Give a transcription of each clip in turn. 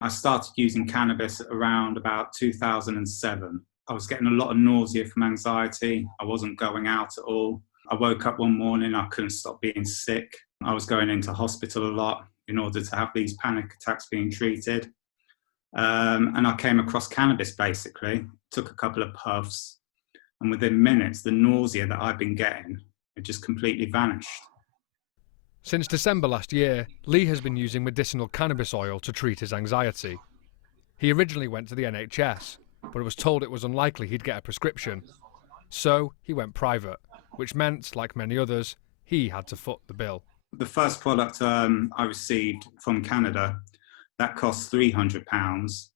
I started using cannabis around about 2007. I was getting a lot of nausea from anxiety. I wasn't going out at all. I woke up one morning, I couldn't stop being sick. I was going into hospital a lot in order to have these panic attacks being treated. And I came across cannabis basically, took a couple of puffs, and within minutes, the nausea that I'd been getting, it just completely vanished. Since December last year, Lee has been using medicinal cannabis oil to treat his anxiety. He originally went to the NHS, but was told it was unlikely he'd get a prescription. So he went private, which meant, like many others, he had to foot the bill. The first product I received from Canada, that cost £300.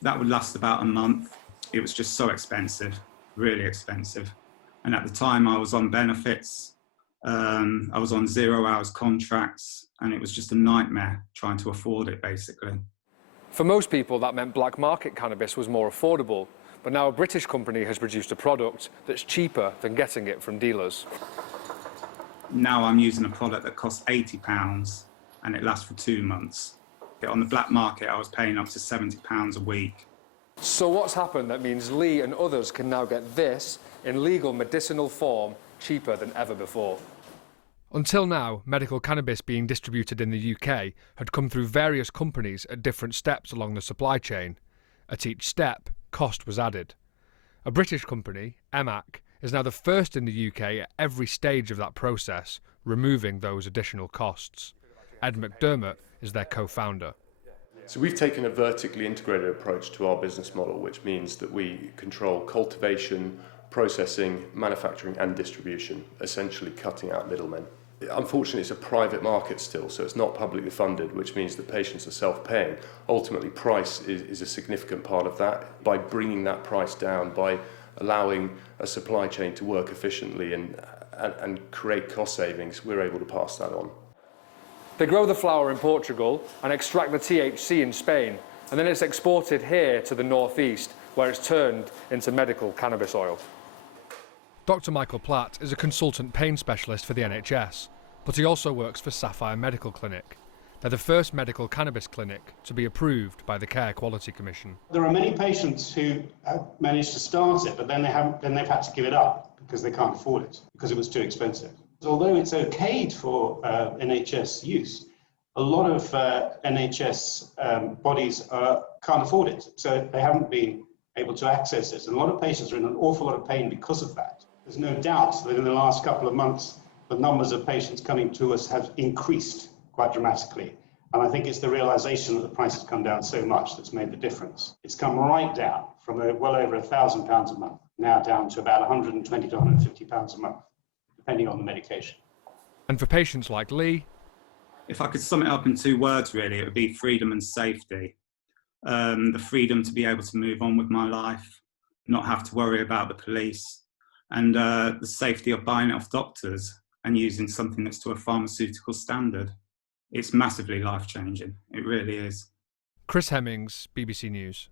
That would last about a month. It was just so expensive, really expensive. And at the time I was on benefits, I was on 0 hours contracts, and it was just a nightmare trying to afford it basically. For most people, that meant black market cannabis was more affordable, but now a British company has produced a product that's cheaper than getting it from dealers. Now I'm using a product that costs £80 and it lasts for 2 months. On the black market, I was paying up to £70 a week. So what's happened that means Lee and others can now get this in legal medicinal form cheaper than ever before? Until now, medical cannabis being distributed in the UK had come through various companies at different steps along the supply chain. At each step, cost was added. A British company, EMAC, is now the first in the UK at every stage of that process, removing those additional costs. Ed McDermott is their co-founder. So we've taken a vertically integrated approach to our business model, which means that we control cultivation, processing, manufacturing and distribution, essentially cutting out middlemen. Unfortunately, it's a private market still, so it's not publicly funded, which means that patients are self-paying. Ultimately, price is a significant part of that. By bringing that price down, by allowing a supply chain to work efficiently and create cost savings, we're able to pass that on. They grow the flower in Portugal and extract the THC in Spain, and then it's exported here to the northeast, where it's turned into medical cannabis oil. Dr. Michael Platt is a consultant pain specialist for the NHS, but he also works for Sapphire Medical Clinic. They're the first medical cannabis clinic to be approved by the Care Quality Commission. There are many patients who have managed to start it, but then they've had to give it up because they can't afford it, because it was too expensive. Although it's okayed for NHS use, a lot of NHS bodies can't afford it, so they haven't been able to access it. And a lot of patients are in an awful lot of pain because of that. There's no doubt that in the last couple of months, the numbers of patients coming to us have increased quite dramatically. And I think it's the realization that the price has come down so much that's made the difference. It's come right down from well over £1,000 a month, now down to about £120 to £150 a month, depending on the medication. And for patients like Lee, if I could sum it up in 2 words, really, it would be freedom and safety. The freedom to be able to move on with my life, not have to worry about the police, and the safety of buying it off doctors and using something that's to a pharmaceutical standard. It's massively life-changing. It really is. Chris Hemmings, BBC News.